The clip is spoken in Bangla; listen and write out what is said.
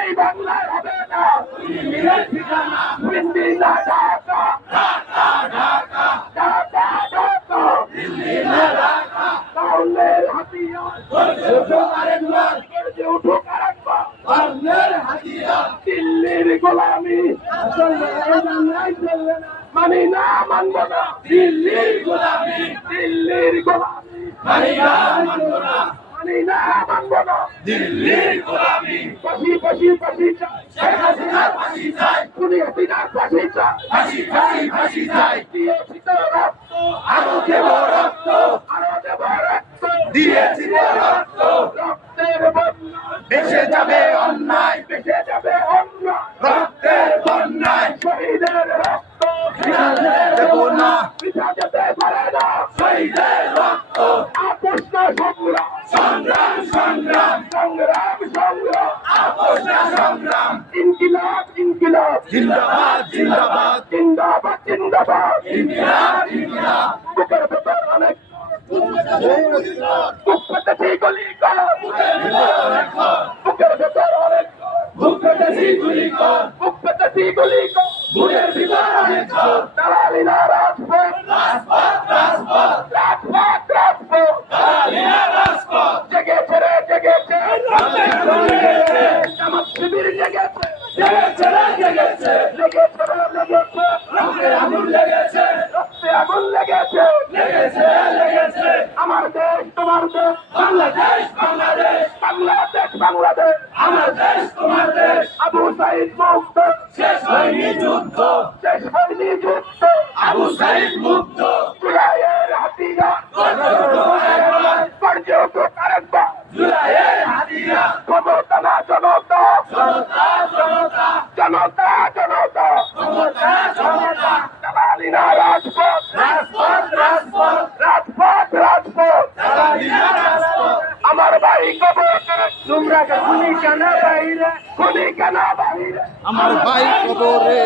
এই বাংলায় হবে না দিল্লি না ঢাকা, ঢাকা ঢাকা কাউনের হাতিয়ার গর্জে উঠুক আরেকবার দিল্লির গোলামি মানি না, মানব না দিল্লির গোলামি, দিল্লির গোলামি মানি না, মানব না, মানি না, মানব না দিল্লির গোলামি। ফাঁসি ফাঁসি ফাঁসি চাই, শেখ হাসিনার ফাঁসি চাই, খুনি হাসিনার ফাঁসি চাই, ফাঁসি ফাঁসি ফাঁসি চাই। দিয়েছি তো রক্ত, আরো দেব রক্ত, আরো দেব রক্ত, দিয়েছি তো রক্ত, রক্তের বন্যা ভেসে যাবে অন্যায়, ভেসে যাবে অন্যায়, রক্তের বন্যায় শহীদের রক্ত দেব না, পিছা যেতে পারে না শহীদের রক্ত। আপোষ না সংগ্রাম, সংগ্রাম সংগ্রাম, সংগ্রাম সংগ্রাম, আপোষ না সংগ্রাম। ইনকিলাব ইনকিলাব, জিন্দাবাদ জিন্দাবাদ, জিন্দাবাদ জিন্দাবাদ, ইনকিলাব ইনকিলাব। বুকের ভেতর অনেক বুক পেতেছি গুলি কর, বুকের ভেতর অনেক বুক পেতেছি গুলি কর, বুক পেতেছি গুলি কর, বুকের ভিতর অনেক দালালি না রাজপথ, রাজপথ রাজপথ, রাজপথ রাজপথ, দালালি না রাজপথ। জেগেছে রে জেগেছে, জামাত শিবির জেগেছে, জেগেছে রে জেগেছে, লেগেছে রে লেগেছে, রক্তে আগুন লেগেছে, রক্তে আগুন লেগেছে, লেগেছে লেগেছে। আমার দেশ তোমার দেশ, বাংলাদেশ বাংলাদেশ, বাংলাদেশ বাংলাদেশ, আমার দেশ তোমার দেশ। আবু সাইদ মুক্ত, শেষ হয়নি যুদ্ধ, শেষ হয়নি যুদ্ধ, আবু সাইদ মুক্ত। জুলাইয়ের হাতিয়ার গর্জে উঠুক আরেকবার, জুলাইয়ের হাতিয়ার। ক্ষমতা না জনতা, জনতা জনতা, জনতা জনতা, ক্ষমতা জনতা। দালালি না রাজপথ, রাজপথ রাজপথ, রাজপথ রাজপথ, দালালি না রাজপথ। আমার ভাই কবরে, তোমরা খুনি কেন বাইরে, খুনি কেন বাইরে, আমার ভাই কবরে।